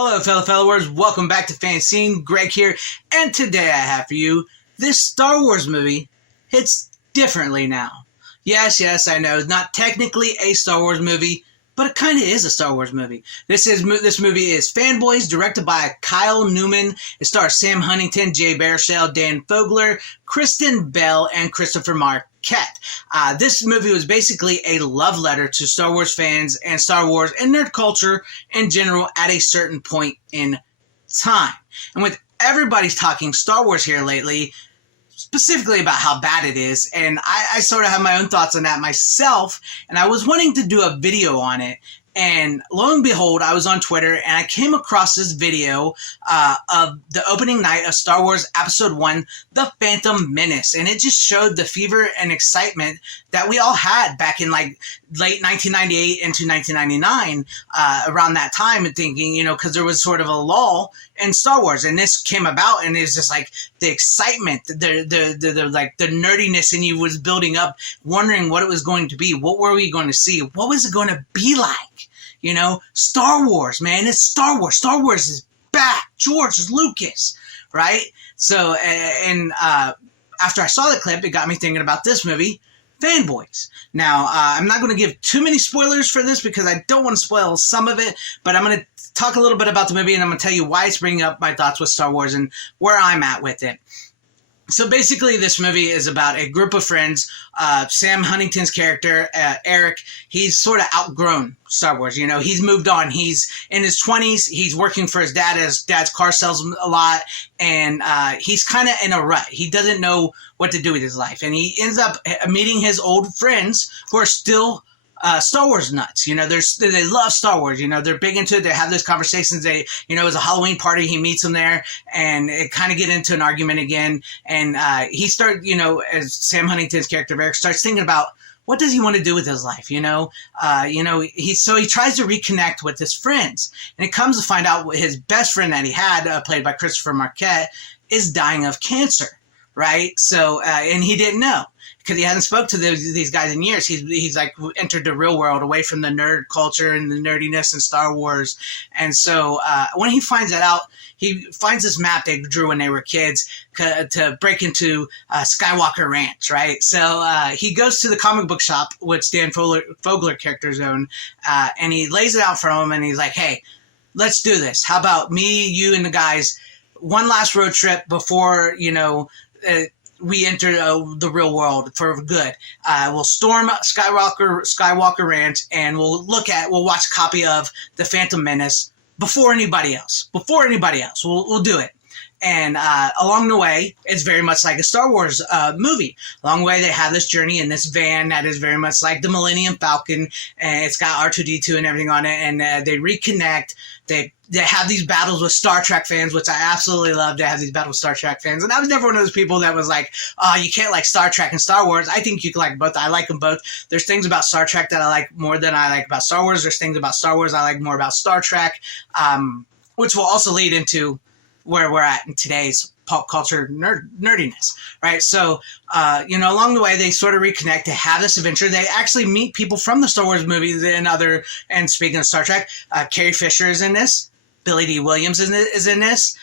Hello, fellow followers. Welcome back to FanZcene. Greg here, and today I have for you this Star Wars movie hits differently now. Yes, I know, not technically a Star Wars movie, but it kind of is a Star Wars movie. This movie is Fanboys, directed by Kyle Newman. It stars Sam Huntington, Jay Baruchel, Dan Fogler, Kristen Bell, and Christopher Marquette. This movie was basically a love letter to Star Wars fans and Star Wars and nerd culture in general at a certain point in time. And with everybody's talking Star Wars here lately, specifically about how bad it is, and I sort of have my own thoughts on that myself, and I was wanting to do a video on it, and lo and behold, I was on Twitter, and I came across this video of the opening night of Star Wars Episode 1, The Phantom Menace, and it just showed the fever and excitement that we all had back in, like, late 1998 into 1999, around that time, and thinking, because there was sort of a lull in Star Wars, and this came about, and it's just like the excitement, the like the nerdiness in you was building up, wondering what it was going to be, what were we going to see, what was it going to be like? Star Wars, man, it's Star Wars. Star Wars is back. George Lucas, right? So, and after I saw the clip, it got me thinking about this movie, Fanboys. Now, I'm not going to give too many spoilers for this because I don't want to spoil some of it, but I'm going to talk a little bit about the movie, and I'm going to tell you why it's bringing up my thoughts with Star Wars and where I'm at with it. So basically, this movie is about a group of friends. Sam Huntington's character, Eric, he's sort of outgrown Star Wars. He's moved on. He's in his 20s. He's working for his dad. His dad's car sells him a lot. And he's kind of in a rut. He doesn't know what to do with his life. And he ends up meeting his old friends who are still Star Wars nuts. They love Star Wars. They're big into it. They have those conversations. It's a Halloween party. He meets them there, and it kind of get into an argument again. And he started, as Sam Huntington's character Eric starts thinking about what does he want to do with his life. He tries to reconnect with his friends, and it comes to find out his best friend that he had, played by Christopher Marquette, is dying of cancer. Right. So, and he didn't know, because he hasn't spoke to these guys in years. He's like entered the real world, away from the nerd culture and the nerdiness in Star Wars. And so when he finds that out, he finds this map they drew when they were kids to break into Skywalker Ranch, right? So he goes to the comic book shop, which Dan Fogler character's own, and he lays it out for him, and he's like, hey, let's do this. How about me, you, and the guys, one last road trip before, we enter the real world for good. We'll storm Skywalker Ranch, and we'll watch a copy of The Phantom Menace before anybody else. We'll do it. And along the way, it's very much like a Star Wars movie. Along the way, they have this journey in this van that is very much like the Millennium Falcon, and it's got R2-D2 and everything on it, and they reconnect. They have these battles with Star Trek fans, which I absolutely love to have these battles with Star Trek fans. And I was never one of those people that was like, oh, you can't like Star Trek and Star Wars. I think you can like both. I like them both. There's things about Star Trek that I like more than I like about Star Wars. There's things about Star Wars I like more about Star Trek, which will also lead into where we're at in today's pop culture nerdiness, right? So, along the way, they sort of reconnect to have this adventure. They actually meet people from the Star Wars movies and speaking of Star Trek, Carrie Fisher is in this. Billy D. Williams is in this.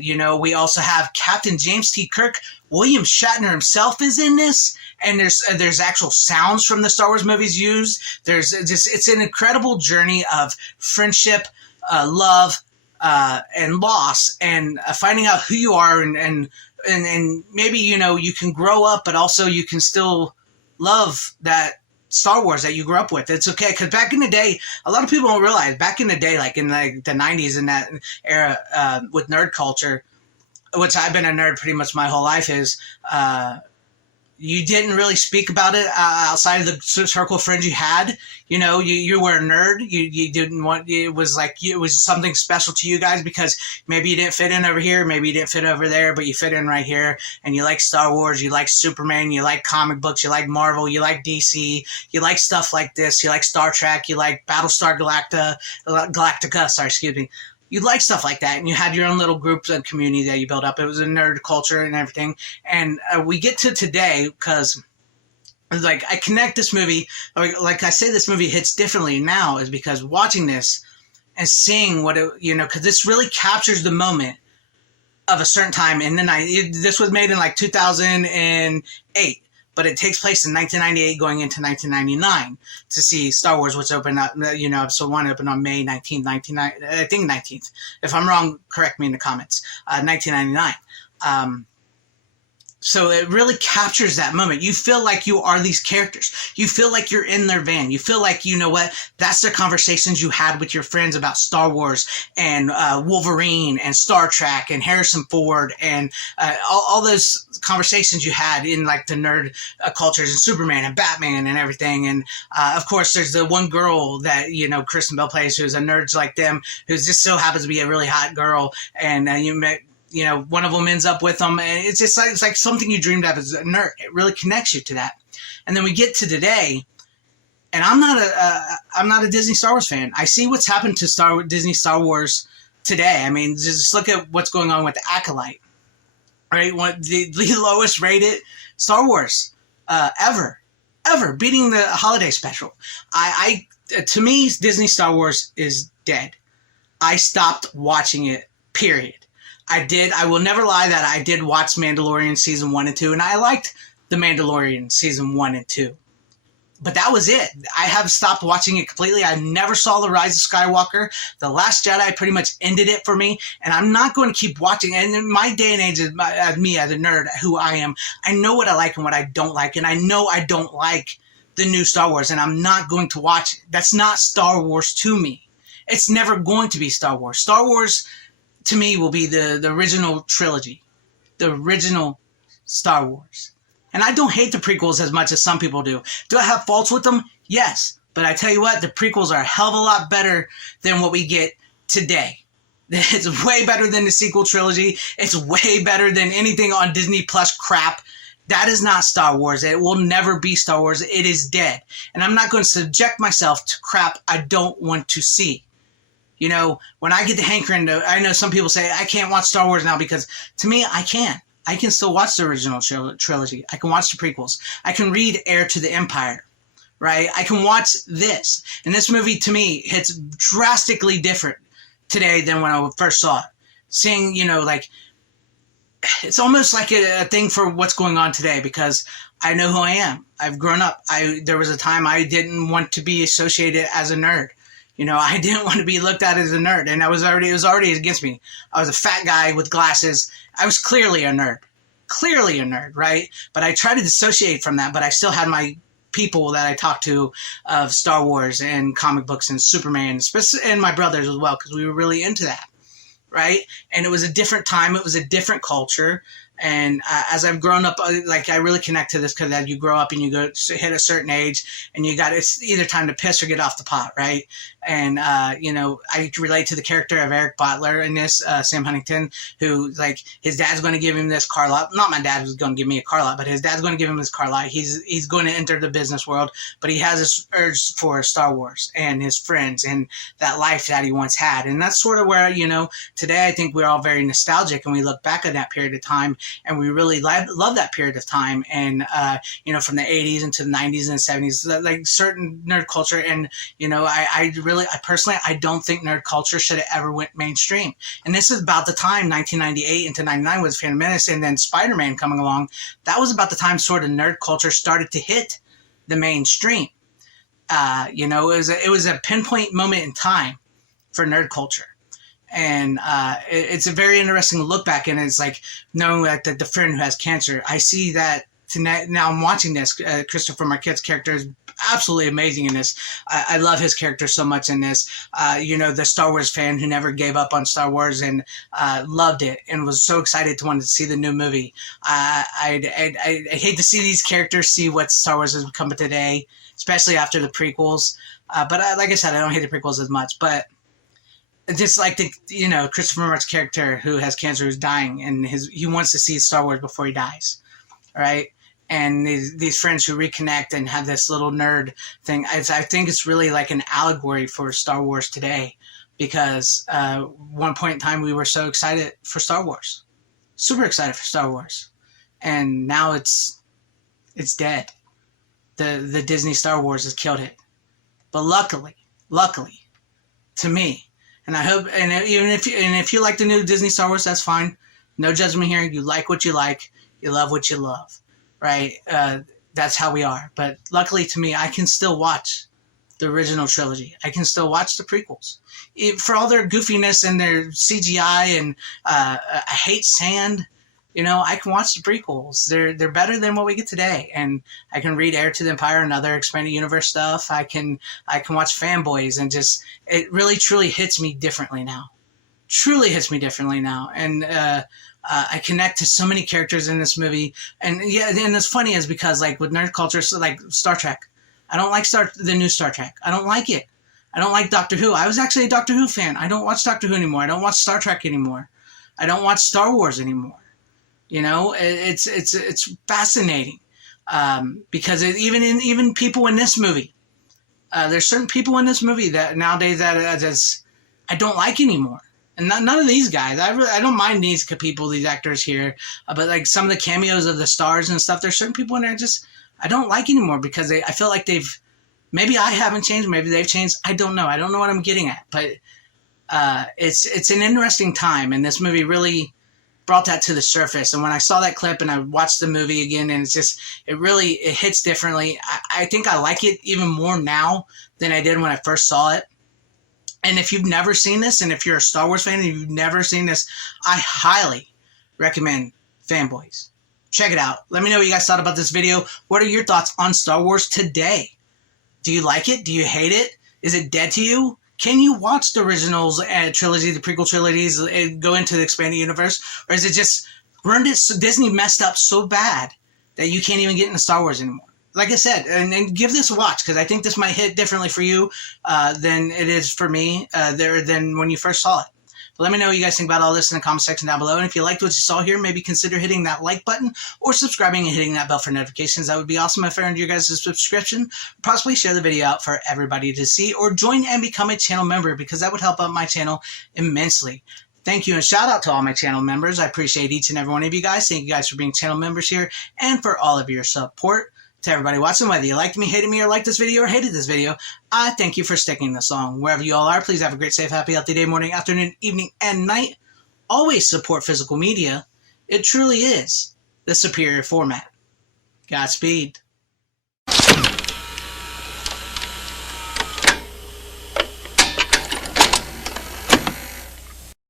We also have Captain James T. Kirk. William Shatner himself is in this. And there's actual sounds from the Star Wars movies used. It's an incredible journey of friendship, love, and loss, and finding out who you are, and maybe, you can grow up, but also you can still love that Star Wars that you grew up with. It's okay, because back in the day, a lot of people don't realize, back in the day, like in like the 90s, in that era, with nerd culture, which I've been a nerd pretty much my whole life, is you didn't really speak about it outside of the circle of friends you had. You were a nerd. You didn't want, it was something special to you guys because maybe you didn't fit in over here, maybe you didn't fit over there, but you fit in right here, and you like Star Wars, you like Superman, you like comic books, you like Marvel, you like DC, you like stuff like this, you like Star Trek, you like Battlestar Galactica, excuse me. You like stuff like that, and you had your own little group and community that you built up. It was a nerd culture and everything. And we get to today because, like, I connect this movie, like I say, this movie hits differently now, is because watching this, and seeing what it, because this really captures the moment of a certain time in the night. This was made in like 2008, but it takes place in 1998 going into 1999 to see Star Wars, which opened up, episode 1 opened on May 19th, I think 19th. If I'm wrong, correct me in the comments. 1999. So it really captures that moment. You feel like you are these characters. You feel like you're in their van. You feel like, you know what, that's the conversations you had with your friends about Star Wars and Wolverine and Star Trek and Harrison Ford and all those conversations you had in like the nerd cultures and Superman and Batman and everything. And of course, there's the one girl that, Kristen Bell plays, who's a nerd like them, who just so happens to be a really hot girl. And one of them ends up with them, and it's like something you dreamed of as a nerd. It really connects you to that. And then we get to today, and I'm not a Disney Star Wars fan. I see what's happened to Disney Star Wars today. I mean, just look at what's going on with the Acolyte, right? The lowest rated Star Wars ever, beating the holiday special. To me, Disney Star Wars is dead. I stopped watching it, period. I will never lie that I did watch Mandalorian season 1 and 2, and I liked the Mandalorian season 1 and 2. But that was it. I have stopped watching it completely. I never saw The Rise of Skywalker. The Last Jedi pretty much ended it for me, and I'm not going to keep watching. And in my day and age, as me, as a nerd, who I am, I know what I like and what I don't like, and I know I don't like the new Star Wars, and I'm not going to watch it. That's not Star Wars to me. It's never going to be Star Wars. Star Wars, to me, will be the original trilogy, the original Star Wars. And I don't hate the prequels as much as some people do. Do I have faults with them? Yes. But I tell you what, the prequels are a hell of a lot better than what we get today. It's way better than the sequel trilogy. It's way better than anything on Disney Plus crap. That is not Star Wars. It will never be Star Wars. It is dead. And I'm not going to subject myself to crap I don't want to see. When I get the hankering I know some people say I can't watch Star Wars now, because to me, I can. I can still watch the original trilogy. I can watch the prequels. I can read Heir to the Empire, right? I can watch this. And this movie, to me, hits drastically different today than when I first saw it. Seeing, it's almost like a thing for what's going on today, because I know who I am. I've grown up. There was a time I didn't want to be associated as a nerd. I didn't want to be looked at as a nerd, and it was already against me. I was a fat guy with glasses. I was clearly a nerd, right? But I tried to dissociate from that, but I still had my people that I talked to of Star Wars and comic books and Superman, and my brothers as well, because we were really into that, right? And it was a different time. It was a different culture. And as I've grown up, I really connect to this, because as you grow up and you hit a certain age, and it's either time to piss or get off the pot, right? And, I relate to the character of Eric Butler in this, Sam Huntington, who, his dad's going to give him this car lot. Not my dad was going to give me a car lot, but his dad's going to give him this car lot. He's going to enter the business world, but he has this urge for Star Wars and his friends and that life that he once had. And that's sort of where, today I think we're all very nostalgic, and we look back at that period of time, and we really love that period of time. And, from the 80s into the 90s and the 70s, like certain nerd culture. And, I personally don't think nerd culture should have ever went mainstream. And this is about the time, 1998 into 99 was Phantom Menace, and then Spider-Man coming along. That was about the time sort of nerd culture started to hit the mainstream. It was a pinpoint moment in time for nerd culture. And it's a very interesting look back, and it's like knowing that the friend who has cancer. I see that now I'm watching this. Christopher Marquette's character is absolutely amazing in this. I love his character so much in this. The Star Wars fan who never gave up on Star Wars and loved it and was so excited to want to see the new movie. I hate to see these characters see what Star Wars has become today, especially after the prequels. But like I said, I don't hate the prequels as much, but just like Christopher Marquette's character who has cancer, who's dying, and he wants to see Star Wars before he dies, right? And these friends who reconnect and have this little nerd thing. I think it's really like an allegory for Star Wars today, because one point in time we were so excited for Star Wars, super excited for Star Wars, and now it's dead. The Disney Star Wars has killed it. But luckily, to me, And I hope, and even if you like the new Disney Star Wars, that's fine. No judgment here. You like what you like. You love what you love, right? That's how we are. But luckily to me, I can still watch the original trilogy. I can still watch the prequels. For all their goofiness and their CGI and I hate sand, I can watch the prequels. They're better than what we get today. And I can read Heir to the Empire and other expanded universe stuff. I can watch Fanboys, and just it really truly hits me differently now. Truly hits me differently now. And I connect to so many characters in this movie. And yeah, and it's funny is because like with nerd culture, so like Star Trek, I don't like the new Star Trek. I don't like it. I don't like Doctor Who. I was actually a Doctor Who fan. I don't watch Doctor Who anymore. I don't watch Star Trek anymore. I don't watch Star Wars anymore. It's fascinating because even people in this movie, there's certain people in this movie that nowadays that I don't like anymore. And none of these guys. I don't mind these people, these actors here, but like some of the cameos of the stars and stuff. There's certain people in there I don't like anymore because I feel like maybe I haven't changed, maybe they've changed. I don't know. I don't know what I'm getting at, but it's an interesting time, and this movie really brought that to the surface. And when I saw that clip and I watched the movie again, and it hits differently. I think I like it even more now than I did when I first saw it. And if you've never seen this, and if you're a Star Wars fan and you've never seen this, I highly recommend Fanboys. Check it out. Let me know what you guys thought about this video. What are your thoughts on Star Wars today? Do you like it? Do you hate it? Is it dead to you? Can you watch the originals trilogy, the prequel trilogies, and go into the expanded universe? Or is it just Disney messed up so bad that you can't even get into Star Wars anymore? Like I said, and give this a watch, because I think this might hit differently for you than it is for me than when you first saw it. But let me know what you guys think about all this in the comment section down below. And if you liked what you saw here, maybe consider hitting that like button or subscribing and hitting that bell for notifications. That would be awesome if I earned your guys' subscription. Possibly share the video out for everybody to see, or join and become a channel member, because that would help out my channel immensely. Thank you, and shout out to all my channel members. I appreciate each and every one of you guys. Thank you guys for being channel members here and for all of your support. To everybody watching, whether you liked me, hated me, or liked this video, or hated this video, I thank you for sticking this long. Wherever you all are, please have a great, safe, happy, healthy day, morning, afternoon, evening, and night. Always support physical media. It truly is the superior format. Godspeed.